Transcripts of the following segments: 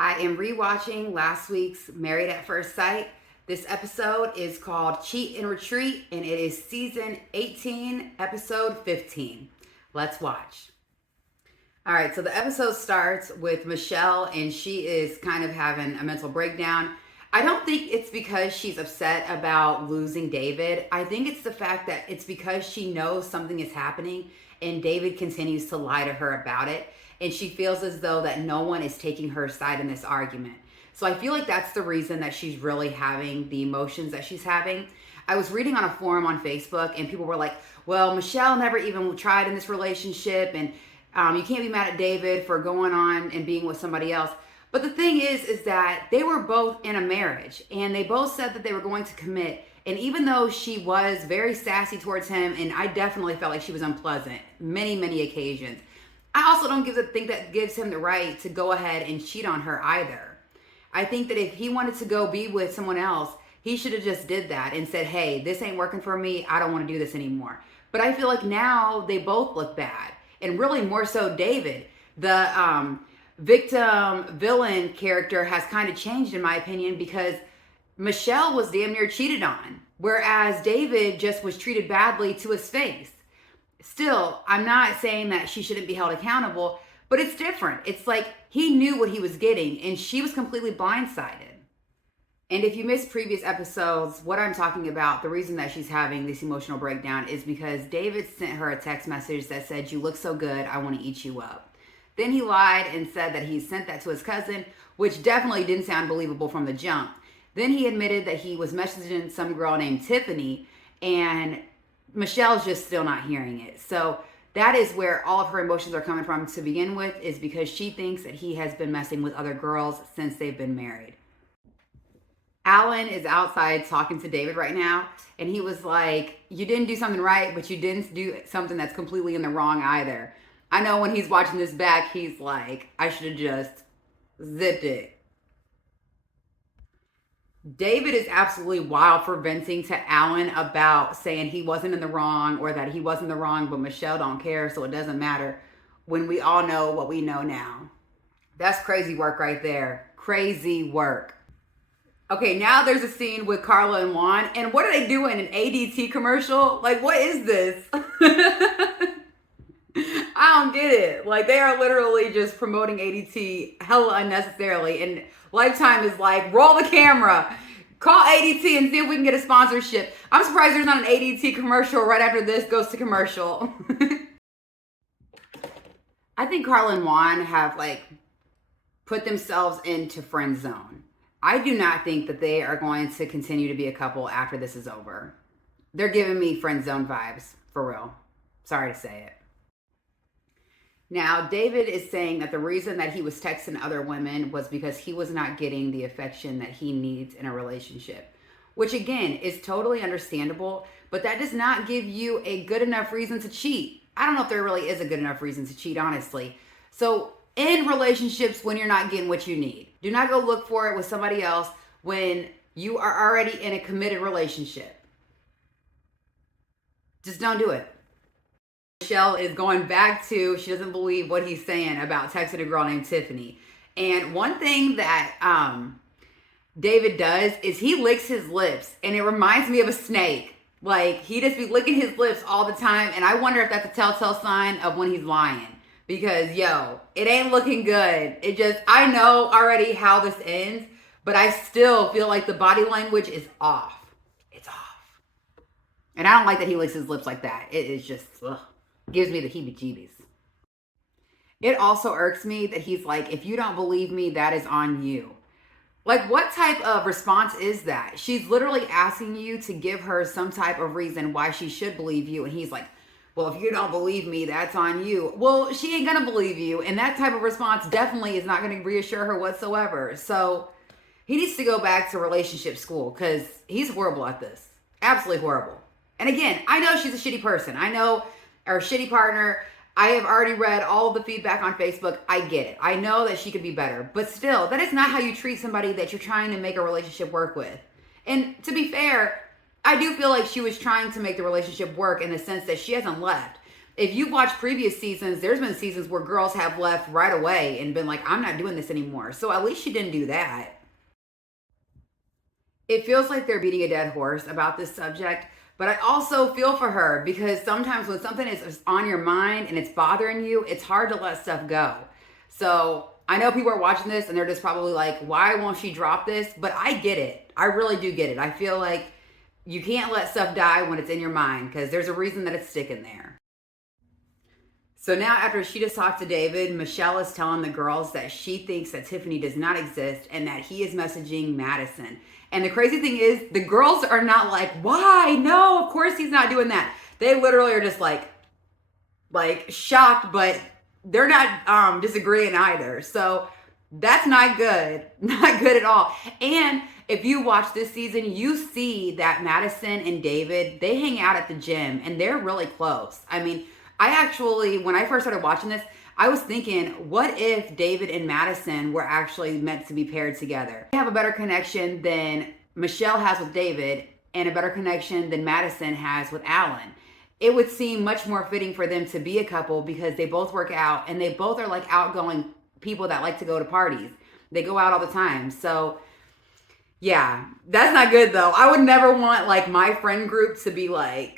I am rewatching last week's Married at First Sight. This episode is called Cheat and Retreat, and it is season 18, episode 15. Let's watch. All right, so the episode starts with Michelle, and she is kind of having a mental breakdown. I don't think it's because she's upset about losing David. I think it's the fact that it's because she knows something is happening, and David continues to lie to her about it. And she feels as though that no one is taking her side in this argument. So I feel like that's the reason that she's really having the emotions that she's having. I was reading on a forum on Facebook, and people were like, well, Michelle never even tried in this relationship, and you can't be mad at David for going on and being with somebody else. But the thing is that they were both in a marriage, and they both said that they were going to commit. And even though she was very sassy towards him, and I definitely felt like she was unpleasant many occasions, I also don't think that gives him the right to go ahead and cheat on her either. I think that if he wanted to go be with someone else, he should have just did that and said, hey, this ain't working for me. I don't want to do this anymore. But I feel like now they both look bad. And really more so David. The victim villain character has kind of changed in my opinion because Michelle was damn near cheated on. Whereas David just was treated badly to his face. Still, I'm not saying that she shouldn't be held accountable, but it's different. It's like he knew what he was getting and she was completely blindsided. And if you missed previous episodes, what I'm talking about, the reason that she's having this emotional breakdown is because David sent her a text message that said, you look so good, I want to eat you up. Then he lied and said that he sent that to his cousin, which definitely didn't sound believable from the jump. Then he admitted that he was messaging some girl named Tiffany, and Michelle's just still not hearing it. So that is where all of her emotions are coming from to begin with, is because she thinks that he has been messing with other girls since they've been married. Alan is outside talking to David right now, and he was like, you didn't do something right, but you didn't do something that's completely in the wrong either. I know when he's watching this back, he's like, I should have just zipped it. David is absolutely wild for venting to Alan about saying he wasn't in the wrong or that he wasn't in the wrong, but Michelle don't care, so it doesn't matter, when we all know what we know now. That's crazy work right there. Crazy work. Okay, now there's a scene with Carla and Juan, and what are they doing? An ADT commercial? Like, what is this? I don't get it. Like, they are literally just promoting ADT hella unnecessarily, and Lifetime is like, roll the camera, call ADT and see if we can get a sponsorship. I'm surprised there's not an ADT commercial right after this goes to commercial. I think Carla and Juan have like put themselves into friend zone. I do not think that they are going to continue to be a couple after this is over. They're giving me friend zone vibes, for real. Sorry to say it. Now, David is saying that the reason that he was texting other women was because he was not getting the affection that he needs in a relationship, which again is totally understandable, but that does not give you a good enough reason to cheat. I don't know if there really is a good enough reason to cheat, honestly. So in relationships, when you're not getting what you need, do not go look for it with somebody else when you are already in a committed relationship. Just don't do it. Michelle is going back to, she doesn't believe what he's saying about texting a girl named Tiffany. And one thing that David does is he licks his lips, and it reminds me of a snake. Like, he just be licking his lips all the time, and I wonder if that's a telltale sign of when he's lying. Because, yo, it ain't looking good. I know already how this ends, but I still feel like the body language is off. It's off. And I don't like that he licks his lips like that. It is just, ugh. Gives me the heebie-jeebies. It also irks me that he's like, if you don't believe me, that is on you. Like, what type of response is that? She's literally asking you to give her some type of reason why she should believe you. And he's like, well, if you don't believe me, that's on you. Well, she ain't gonna believe you. And that type of response definitely is not gonna reassure her whatsoever. So he needs to go back to relationship school because he's horrible at this. Absolutely horrible. And again, I know she's a shitty person. I know her shitty partner. I have already read all of the feedback on Facebook. I get it. I know that she could be better. But still, that is not how you treat somebody that you're trying to make a relationship work with. And to be fair, I do feel like she was trying to make the relationship work in the sense that she hasn't left. if you watch previous seasons, there's been seasons where girls have left right away and been like, I'm not doing this anymore. So at least she didn't do that. It feels like they're beating a dead horse about this subject, but I also feel for her because sometimes when something is on your mind and it's bothering you, it's hard to let stuff go. So I know people are watching this and they're just probably like, why won't she drop this? But I get it. I really do get it. I feel like you can't let stuff die when it's in your mind because there's a reason that it's sticking there. So now after she just talked to David, Michelle is telling the girls that she thinks that Tiffany does not exist and that he is messaging Madison. And the crazy thing is the girls are not like, why? No, of course he's not doing that. They literally are just like shocked, but they're not disagreeing either. So that's not good. Not good at all. And if you watch this season, you see that Madison and David, they hang out at the gym and they're really close. I mean, I actually, when I first started watching this, I was thinking, what if David and Madison were actually meant to be paired together? They have a better connection than Michelle has with David and a better connection than Madison has with Alan. It would seem much more fitting for them to be a couple because they both work out and they both are like outgoing people that like to go to parties. They go out all the time. So yeah, that's not good though. I would never want like my friend group to be like,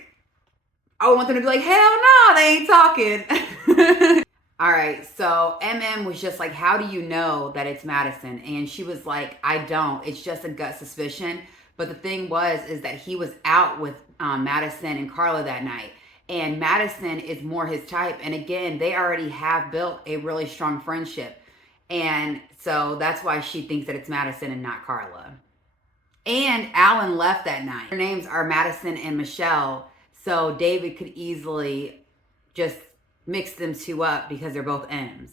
I would want them to be like, hell no, they ain't talking. All right, so MM was just like, how do you know that it's Madison? And she was like, I don't. It's just a gut suspicion. But the thing is that he was out with Madison and Carla that night. And Madison is more his type. And again, they already have built a really strong friendship. And so that's why she thinks that it's Madison and not Carla. And Alan left that night. Their names are Madison and Michelle. So David could easily just mix them two up because they're both M's.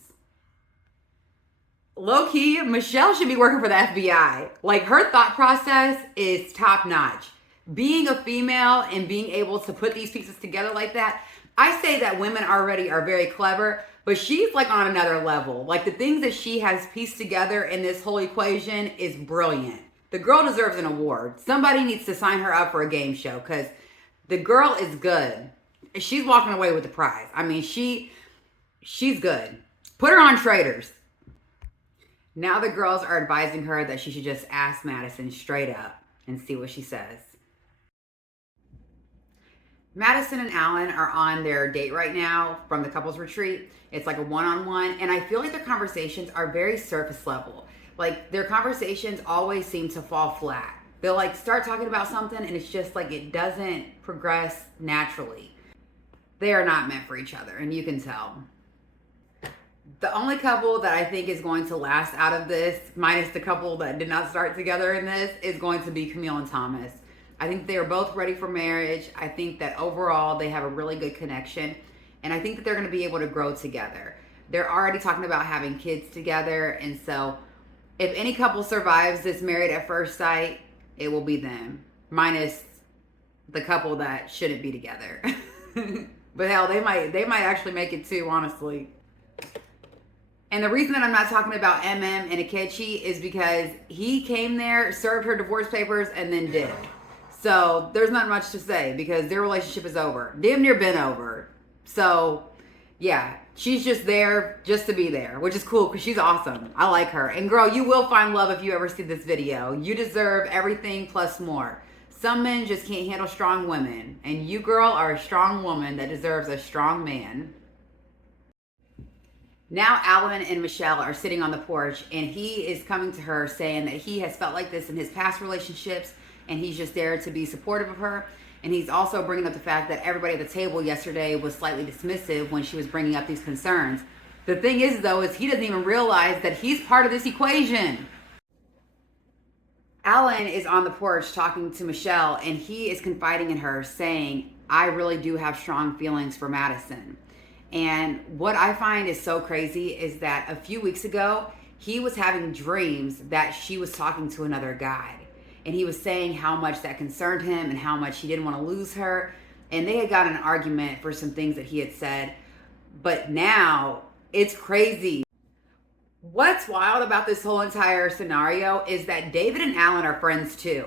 Low key, Michelle should be working for the FBI. Like, her thought process is top notch. Being a female and being able to put these pieces together like that, I say that women already are very clever, but she's like on another level. Like, the things that she has pieced together in this whole equation is brilliant. The girl deserves an award. Somebody needs to sign her up for a game show because the girl is good. She's walking away with the prize. I mean, she's good. Put her on Traitors. Now the girls are advising her that she should just ask Madison straight up and see what she says. Madison and Alan are on their date right now from the couples retreat. It's like a one-on-one, and I feel like their conversations are very surface level. Like, their conversations always seem to fall flat. They'll like start talking about something and it's just like it doesn't progress naturally. They are not meant for each other, and you can tell. The only couple that I think is going to last out of this, minus the couple that did not start together in this, is going to be Camille and Thomas. I think they are both ready for marriage. I think that overall they have a really good connection, and I think that they're going to be able to grow together. They're already talking about having kids together, and so if any couple survives this married at first sight, it will be them, minus the couple that shouldn't be together. But hell, they might actually make it too, honestly. And the reason that I'm not talking about MM and Akechi is because he came there, served her divorce papers, and then did. So there's not much to say because their relationship is over. Damn near been over. So yeah, she's just there just to be there, which is cool because she's awesome. I like her. And girl, you will find love if you ever see this video. You deserve everything plus more. Some men just can't handle strong women. And you, girl, are a strong woman that deserves a strong man. Now Alan and Michelle are sitting on the porch and he is coming to her saying that he has felt like this in his past relationships and he's just there to be supportive of her. And he's also bringing up the fact that everybody at the table yesterday was slightly dismissive when she was bringing up these concerns. The thing is, though, is he doesn't even realize that he's part of this equation. Alan is on the porch talking to Michelle and he is confiding in her saying, I really do have strong feelings for Madison. And what I find is so crazy is that a few weeks ago, he was having dreams that she was talking to another guy. And he was saying how much that concerned him and how much he didn't want to lose her. And they had got in an argument for some things that he had said. But now it's crazy. What's wild about this whole entire scenario is that David and Alan are friends too.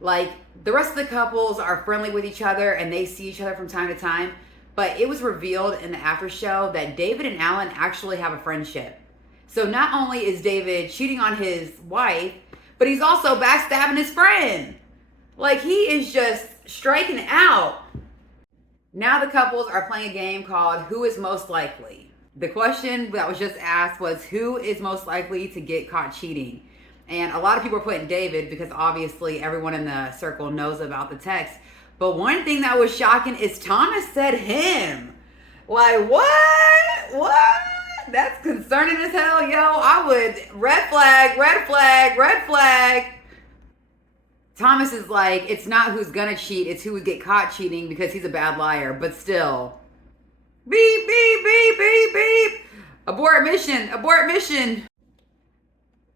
Like, the rest of the couples are friendly with each other and they see each other from time to time. But it was revealed in the after show that David and Alan actually have a friendship. So not only is David cheating on his wife, but he's also backstabbing his friend. Like, he is just striking out. Now the couples are playing a game called Who is Most Likely? The question that was just asked was, who is most likely to get caught cheating? And a lot of people are putting David because obviously everyone in the circle knows about the text. But one thing that was shocking is Thomas said him. Like, what? What? That's concerning as hell, yo. I would, red flag, red flag, red flag. Thomas is like, it's not who's gonna cheat, it's who would get caught cheating because he's a bad liar. But still, beep, beep, beep, beep, beep. Abort mission, abort mission.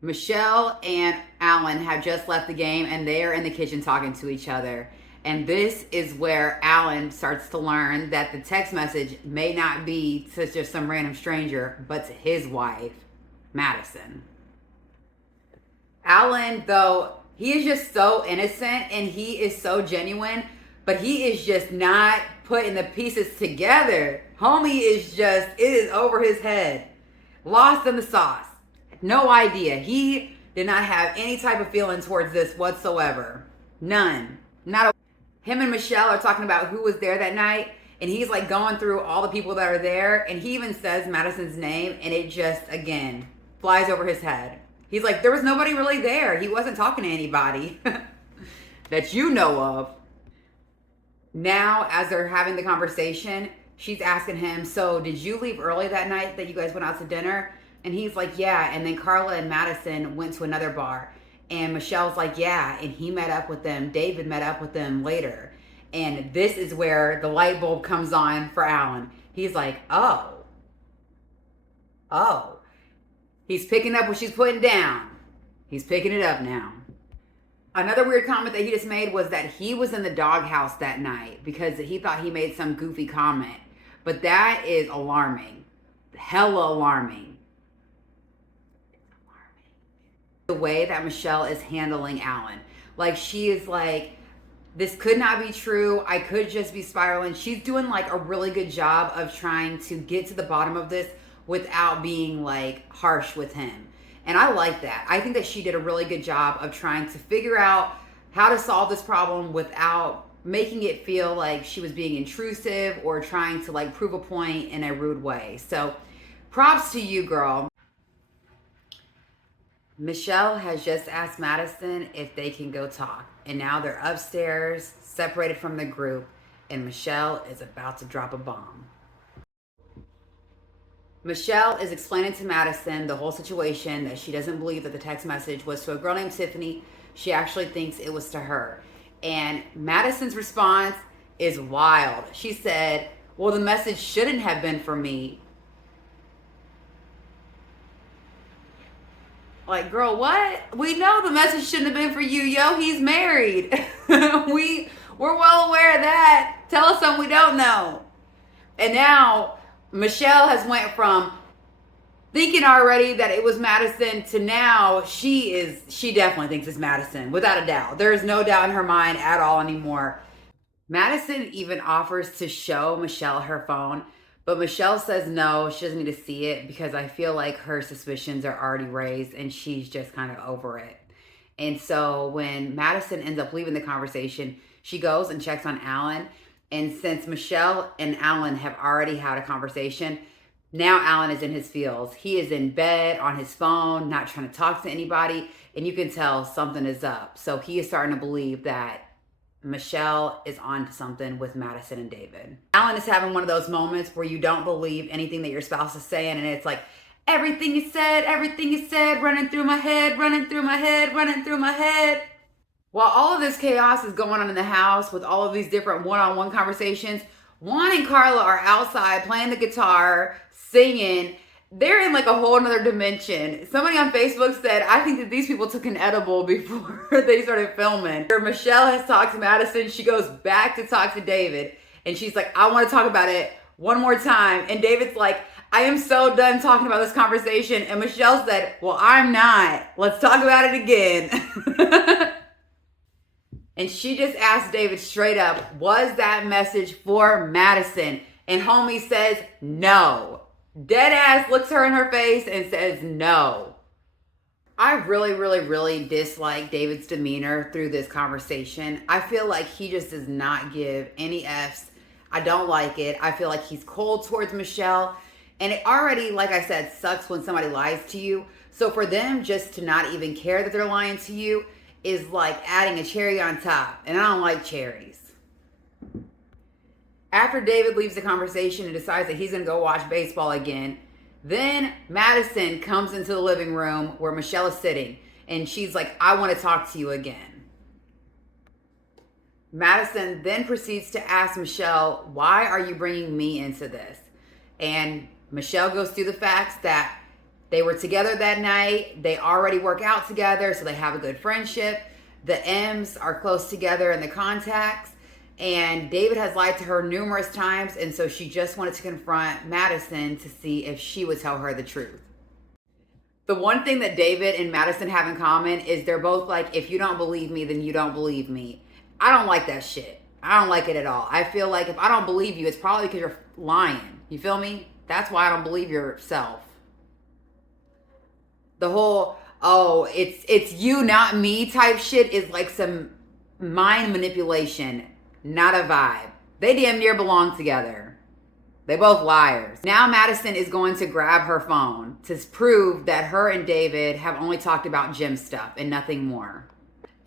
Michelle and Alan have just left the game and they are in the kitchen talking to each other. And this is where Alan starts to learn that the text message may not be to just some random stranger, but to his wife, Madison. Alan, though, he is just so innocent and he is so genuine, but he is just not putting the pieces together. Homie is just, it is over his head. Lost in the sauce. No idea. He did not have any type of feeling towards this whatsoever. None. Not a. Him and Michelle are talking about who was there that night, and he's like going through all the people that are there, and he even says Madison's name, and it just, again, flies over his head. He's like, there was nobody really there. He wasn't talking to anybody that you know of. Now, as they're having the conversation, she's asking him, so did you leave early that night that you guys went out to dinner? And he's like, yeah. And then Carla and Madison went to another bar. And Michelle's like, yeah. And he met up with them. David met up with them later. And this is where the light bulb comes on for Alan. He's like, oh. He's picking up what she's putting down. He's picking it up now. Another weird comment that he just made was that he was in the doghouse that night because he thought he made some goofy comment. But that is alarming. Hella alarming. The way that Michelle is handling Alan. Like, she is like, this could not be true. I could just be spiraling. She's doing like a really good job of trying to get to the bottom of this without being like harsh with him. And I like that. I think that she did a really good job of trying to figure out how to solve this problem without making it feel like she was being intrusive or trying to like prove a point in a rude way. So props to you, girl. Michelle has just asked Madison if they can go talk. And now they're upstairs, separated from the group, and Michelle is about to drop a bomb. Michelle is explaining to Madison the whole situation, that she doesn't believe that the text message was to a girl named Tiffany. She actually thinks it was to her. And Madison's response is wild. She said, well, the message shouldn't have been for me. Like, girl, what? We know the message shouldn't have been for you, yo. He's married. We're well aware of that. Tell us something we don't know. And now Michelle has went from thinking already that it was Madison to now she definitely thinks it's Madison, without a doubt. There is no doubt in her mind at all anymore. Madison even offers to show Michelle her phone, but Michelle says no, she doesn't need to see it because I feel like her suspicions are already raised and she's just kind of over it. And so when Madison ends up leaving the conversation, she goes and checks on Alan. And since Michelle and Alan have already had a conversation, now Alan is in his feels. He is in bed on his phone, not trying to talk to anybody. And you can tell something is up. So he is starting to believe that Michelle is on to something with Madison and David. Alan is having one of those moments where you don't believe anything that your spouse is saying. And it's like, everything you said, running through my head, running through my head, running through my head. While all of this chaos is going on in the house with all of these different one-on-one conversations, Juan and Carla are outside playing the guitar, singing. They're in like a whole nother dimension. Somebody on Facebook said, I think that these people took an edible before they started filming. Michelle has talked to Madison. She goes back to talk to David. And she's like, I want to talk about it one more time. And David's like, I am so done talking about this conversation. And Michelle said, well, I'm not. Let's talk about it again. And she just asked David straight up, was that message for Madison? And homie says no. Dead ass looks her in her face and says no. I really dislike David's demeanor through this conversation. I feel like he just does not give any F's. I don't like it. I feel like he's cold towards Michelle. And it already, like I said, sucks when somebody lies to you. So for them just to not even care that they're lying to you is like adding a cherry on top. And I don't like cherries. After David leaves the conversation and decides that he's going to go watch baseball again, then Madison comes into the living room where Michelle is sitting, and she's like, I want to talk to you again. Madison then proceeds to ask Michelle, why are you bringing me into this? And Michelle goes through the facts that they were together that night. They already work out together, so they have a good friendship. The M's are close together in the contacts. And David has lied to her numerous times, and so she just wanted to confront Madison to see if she would tell her the truth. The one thing that David and Madison have in common is they're both like, if you don't believe me, then you don't believe me. I don't like that shit. I don't like it at all. I feel like if I don't believe you, it's probably because you're lying. You feel me? That's why I don't believe yourself. The whole, oh, it's you, not me type shit is like some mind manipulation. Not a vibe. They damn near belong together. They both liars. Now Madison is going to grab her phone to prove that her and David have only talked about gym stuff and nothing more.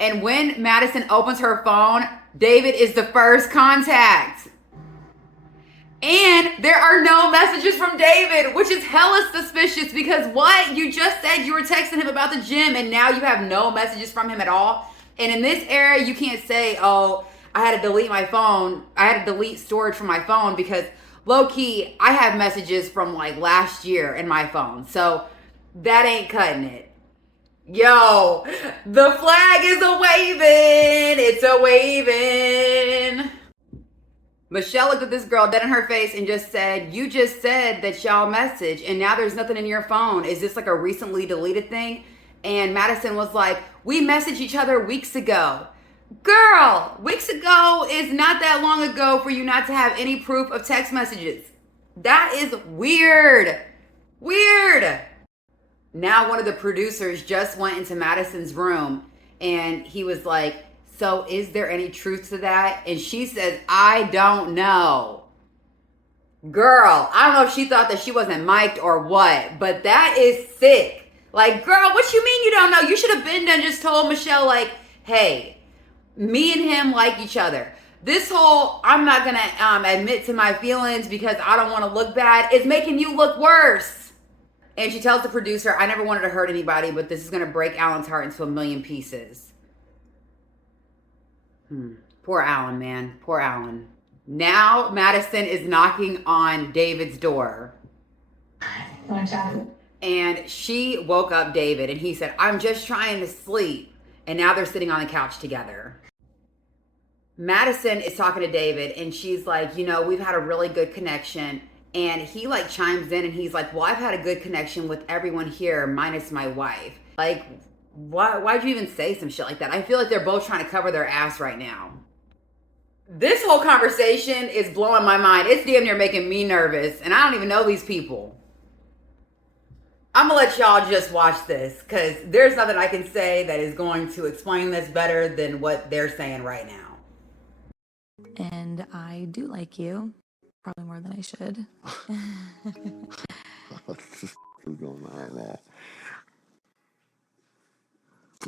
And when Madison opens her phone, David is the first contact. And there are no messages from David, which is hella suspicious because what? You just said you were texting him about the gym and now you have no messages from him at all. And in this era, you can't say, oh, I had to delete my phone. I had to delete storage from my phone because low key, I have messages from like last year in my phone. So that ain't cutting it. Yo, the flag is a waving. It's a waving. Michelle looked at this girl dead in her face and just said, you just said that y'all message and now there's nothing in your phone. Is this like a recently deleted thing? And Madison was like, we messaged each other weeks ago. Girl, weeks ago is not that long ago for you not to have any proof of text messages. That is weird. Weird. Now one of the producers just went into Madison's room and he was like, so is there any truth to that? And she says, I don't know. Girl, I don't know if she thought that she wasn't mic'd or what, but that is sick. Like, girl, what you mean you don't know? You should have been done just told Michelle like, hey, me and him like each other. This whole, I'm not going to admit to my feelings because I don't want to look bad is making you look worse. And she tells the producer, I never wanted to hurt anybody, but this is going to break Alan's heart into a million pieces. Poor Alan, man. Poor Alan. Now Madison is knocking on David's door. And she woke up David and he said, I'm just trying to sleep. And now they're sitting on the couch together. Madison is talking to David and she's like, you know, we've had a really good connection. And he like chimes in and he's like, well, I've had a good connection with everyone here minus my wife. Like, why'd you even say some shit like that? I feel like they're both trying to cover their ass right now. This whole conversation is blowing my mind. It's damn near making me nervous. And I don't even know these people. I'm gonna let y'all just watch this because there's nothing I can say that is going to explain this better than what they're saying right now. And I do like you, probably more than I should. Who's going behind that?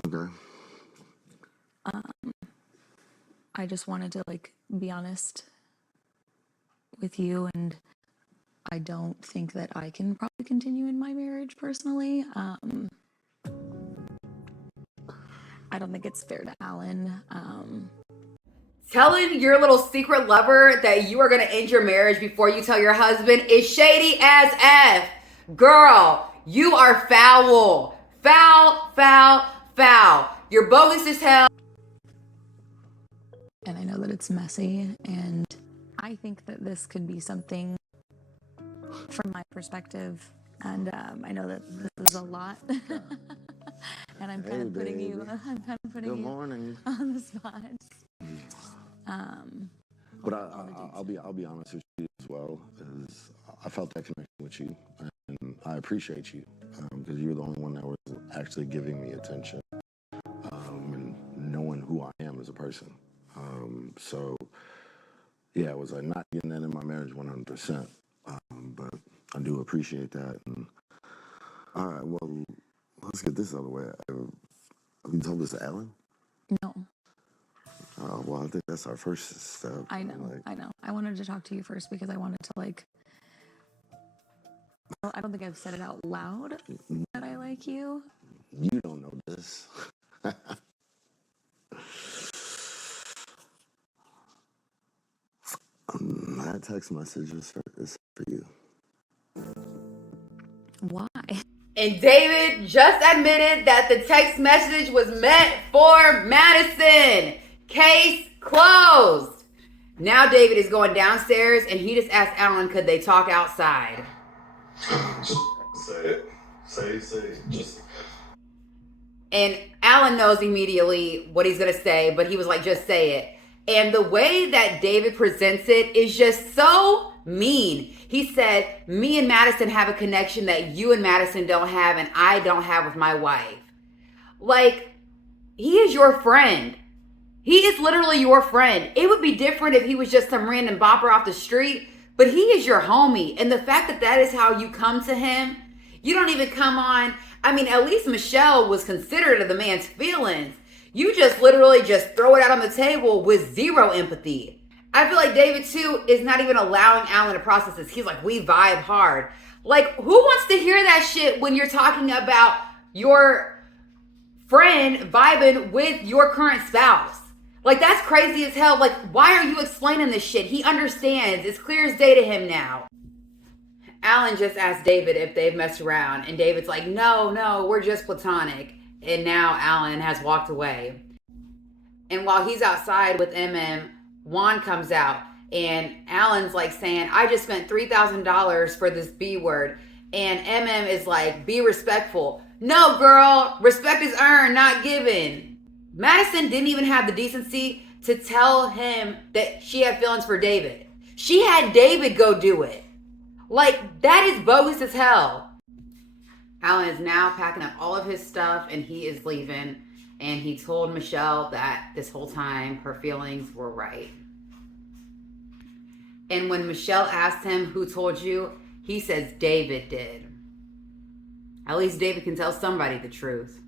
Okay. I just wanted to be honest with you, and I don't think that I can probably continue in my marriage personally. I don't think it's fair to Alan. Telling your little secret lover that you are going to end your marriage before you tell your husband is shady as F. Girl, you are foul. Foul, foul, foul. You're bogus as hell. And I know that it's messy, and I think that this could be something from my perspective. And I know that this is a lot. And I'm kind of putting you on the spot. But I'll be honest with you as well. Is I felt that connection with you, and I appreciate you because you were the only one that was actually giving me attention and knowing who I am as a person. So yeah, it was like not getting that in my marriage 100%, but I do appreciate that. And all right, well, let's get this out of the way. Have you told this to Ellen? No, Well, I think that's our first step. I know. Like, I know. I wanted to talk to you first because I wanted to I don't think I've said it out loud that I like you. you don't know this. That text message is for you. Why? And David just admitted that the text message was meant for Madison. Case closed. Now David is going downstairs and he just asked Alan, could they talk outside? Say it. Say it. Just. And Alan knows immediately what he's going to say, but he was like, just say it. And the way that David presents it is just so mean. He said, me and Madison have a connection that you and Madison don't have and I don't have with my wife. Like, he is your friend. He is literally your friend. It would be different if he was just some random bopper off the street, but he is your homie. And the fact that that is how you come to him, you don't even come on. I mean, at least Michelle was considerate of the man's feelings. You just literally just throw it out on the table with zero empathy. I feel like David, too, is not even allowing Alan to process this. He's like, we vibe hard. Like, who wants to hear that shit when you're talking about your friend vibing with your current spouse? Like, that's crazy as hell. Like, why are you explaining this shit? He understands. It's clear as day to him now. Alan just asked David if they've messed around. And David's like, no, we're just platonic. And now Alan has walked away. And while he's outside with Juan comes out. And Alan's like saying, I just spent $3,000 for this B word. And is like, be respectful. No, girl, respect is earned, not given. Madison didn't even have the decency to tell him that she had feelings for David. She had David go do it. Like, that is bogus as hell. Alan is now packing up all of his stuff and he is leaving. And he told Michelle that this whole time her feelings were right. And when Michelle asked him who told you, he says David did. At least David can tell somebody the truth.